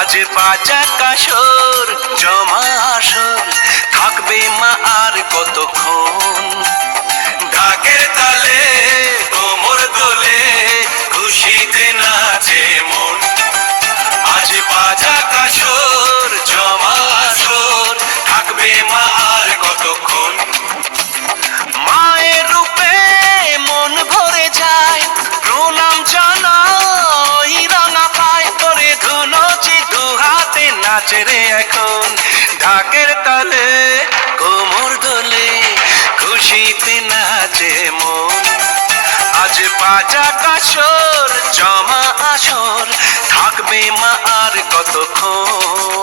আজ বাজা কাসর জমা আসর, থাকবে মা আর কতক্ষণ। ঢাকের তালে কোমর দোলে, খুশিতে নাচে মন। আজ বাজা কাসর জমা আসর, থাকবে মা আর কতক্ষণ। মায়ের রূপে মন ভরে যায়, প্রণাম জানাই রাঙা পায় করে ধুনুচি দু হাতে নাচে রে এখন। ঢাকের তালে কোমর দোলে, খুশিতে নাচে মন। আজ বাজা কাসর জমা আসর, থাকবে মা আর কতক্ষণ।